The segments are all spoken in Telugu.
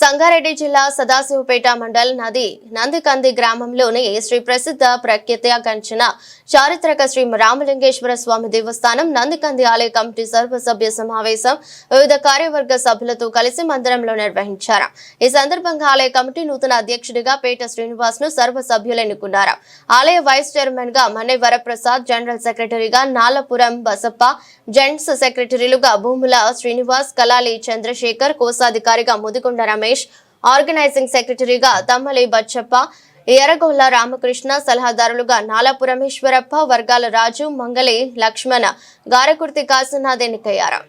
సంగారెడ్డి జిల్లా సదాశివపేట మండల్ నందికంది గ్రామంలోని శ్రీ ప్రసిద్ధ ప్రఖ్యాతిగాంచిన చారిత్రక శ్రీ రామలింగేశ్వర స్వామి దేవస్థానం నందికంది ఆలయ కమిటీ సర్వసభ్య సమావేశం వివిధ కార్యవర్గ సభ్యులతో కలిసి మందిరంలో నిర్వహించారు. ఈ సందర్భంగా ఆలయ కమిటీ నూతన అధ్యక్షుడిగా పేట శ్రీనివాస్ ను సర్వసభ్యులు ఎన్నుకున్నారు. ఆలయ వైస్ చైర్మన్ గా మన్నె వరప్రసాద్, జనరల్ సెక్రటరీగా నాలపురం బసప్ప, జెంట్స్ సెక్రటరీలుగా భూముల శ్రీనివాస్, కలాలి చంద్రశేఖర్, కోశాధికారిగా ముదికొండ రమేష్, ఆర్గనైజింగ్ సెక్రటరీగా తమ్మలి బచ్చప్ప, ఎర్రగొల్ల రామకృష్ణ, సలహాదారులుగా నాలపురమేశ్వరప్ప, వర్గాల రాజు, మంగళి లక్ష్మణ, గారకుర్తి కాశీనాథ్ ఎన్నికయ్యారు.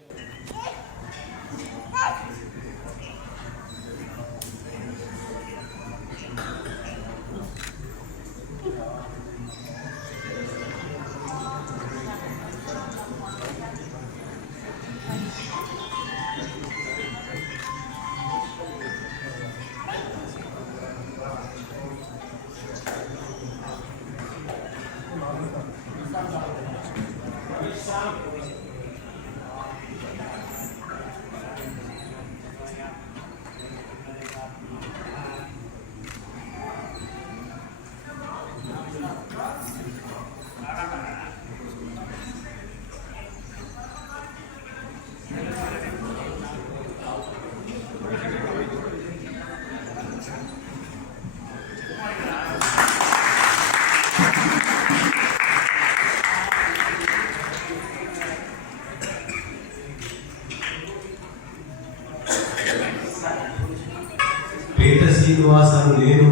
పేట శ్రీనివాస్ అని నేను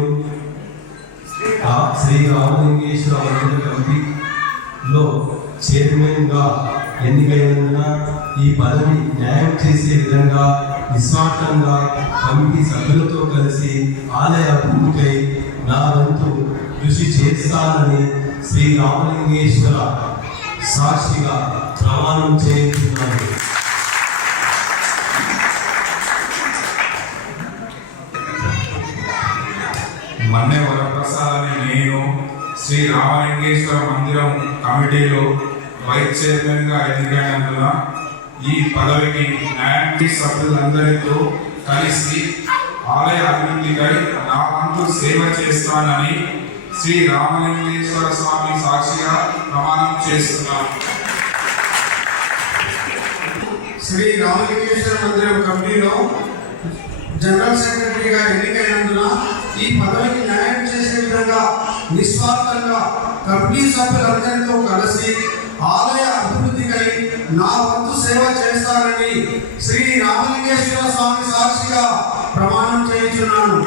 శ్రీ రామలింగేశ్వర మందిర కమిటీలో చైర్మన్గా ఎన్నికైనందున ఈ పదవి న్యాయం చేసే విధంగా నిస్వార్థంగా కమిటీ సభ్యులతో కలిసి ఆలయ అభివృద్ధికై నా వంతు కృషి చేస్తానని శ్రీ రామలింగేశ్వర సాక్షిగా ప్రమాణం చేస్తున్నాను. మన్నె వరప్రసాద్ అని నేను శ్రీ రామలింగేశ్వర మందిరం కమిటీలో వైస్ చైర్మన్గా ఎన్నికైనందున ఈ పదవికి న్యాయ సభ్యులందరితో కలిసి ఆలయ అభివృద్ధికై నా వంతు సేవ చేస్తానని శ్రీ రామలింగేశ్వర స్వామి సాక్షిగా ప్రమాణం చేస్తున్నాను. శ్రీ రామలింగేశ్వర మందిరం కమిటీలో జనరల్ సెక్రటరీగా ఎన్నికైనందున ఈ పదవికి న్యాయం చేసే విధంగా నిస్వార్థంగా కమిటీ సభ్యులందరితో కలిసి ఆలయ అభివృద్ధికై నా వంతు సేవ చేస్తానని శ్రీ రామలింగేశ్వర స్వామి సాక్షిగా ప్రమాణం చేయించున్నాను.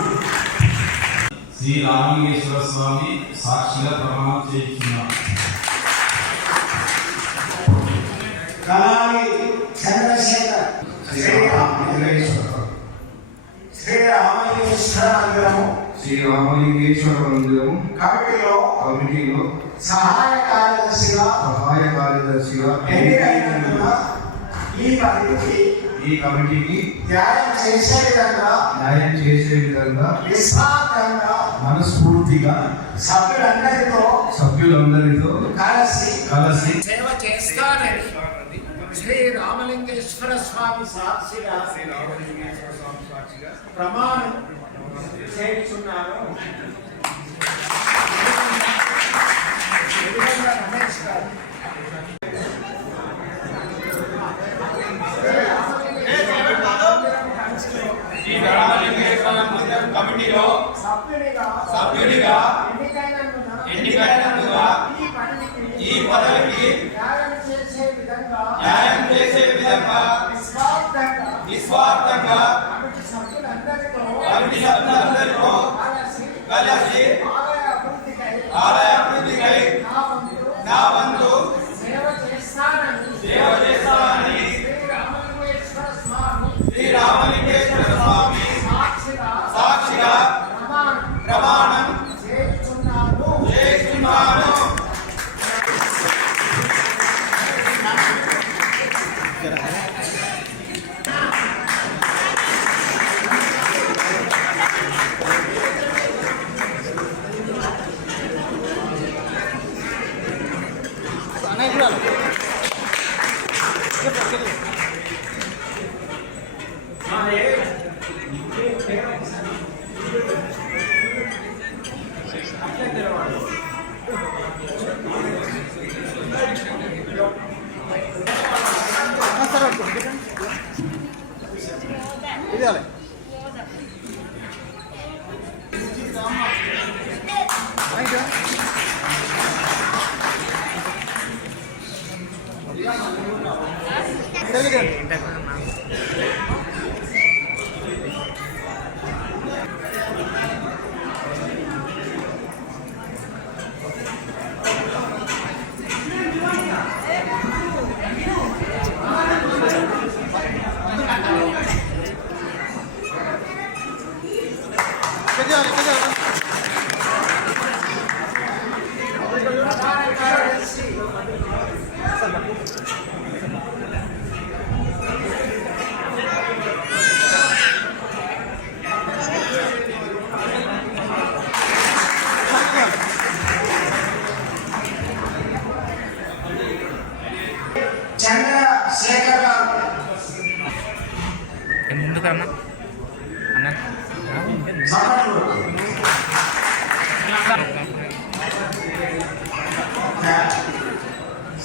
శ్రీ రామలింగేశ్వర స్వామి సాక్షిగా ప్రమాణం చేయించున్నాను. కలాలి చంద్రశేఖర్ శ్రీ రామలింగేశ్వర మందిరం కమిటీలో సహాయ కార్యదర్శిగా ఎన్నికైనందున ఈ కమిటీకి న్యాయం చేసే విధంగా నిస్వార్థంగా మనస్ఫూర్తిగా సభ్యులందరితో కలిసి సేవ చేస్తానని శ్రీ రామలింగేశ్వర స్వామి సాక్షిగా ప్రమాణం చేస్తున్నాను. రమేష్ గారు కమిటీలో సభ్యుడిగా ఎన్నికైనందున ఈ పదవికి న్యాయం చేసే విధంగా నిస్వార్థంగా కమిటీ సభ్యులందరితో కలిసి ఆలయ అభివృద్ధికై నా వంతు సేవ చేస్తానని శ్రీ రామలింగేశ్వర స్వామి సాక్షిగా ప్రమాణం చేస్తున్నాను. చంద్రశేఖర్ గారు ముందుకు అన్న అన్న చప్పట్లు.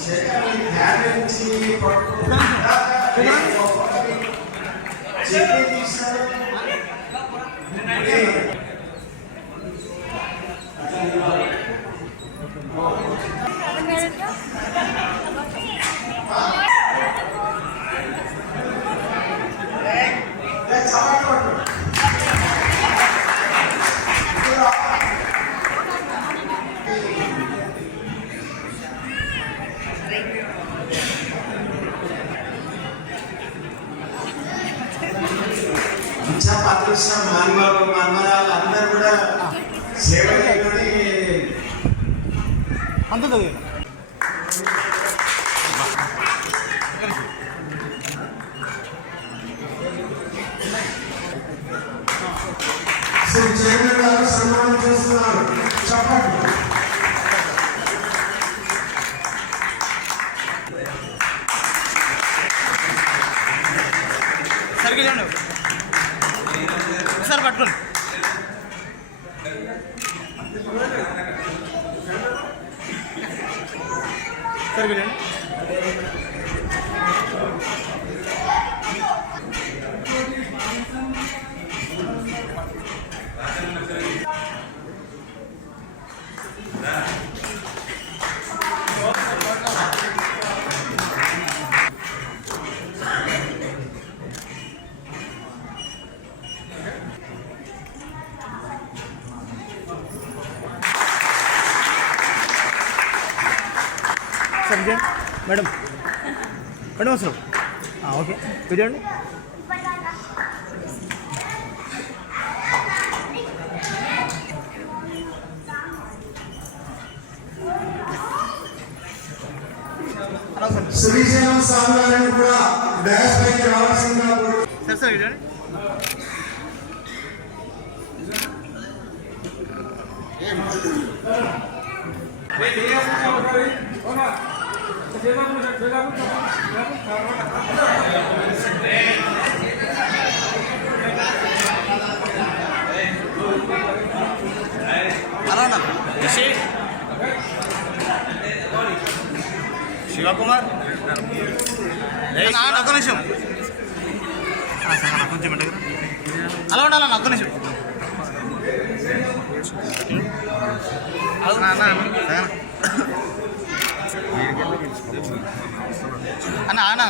శేఖర్ ధ్యానించి చెప్పి తీశారు. ఇచ్చా పత్రిక మన్మరాలు అందరూ కూడా సేవ చేయమని అంత చదివి శ్రీ చైతన్య గారు సన్మానం చేస్తున్నారు. చెప్పండి. సరిగ్గా చూడండి ఒకసారి పట్టుకోండి సరిగ్గా చూడండి సరిగ్గా మేడం మేడం అసలు ఓకే చూడండి శ్రీశైలం స్వామి కూడా డాష్ పైకి రావాల్సిందిగా సరే సరే చూడండి శివకుమార్ ఒక్క నిమిషం కొంచెం అలా ఉండాలి ఒక్క నిమిషం అన్న అన్న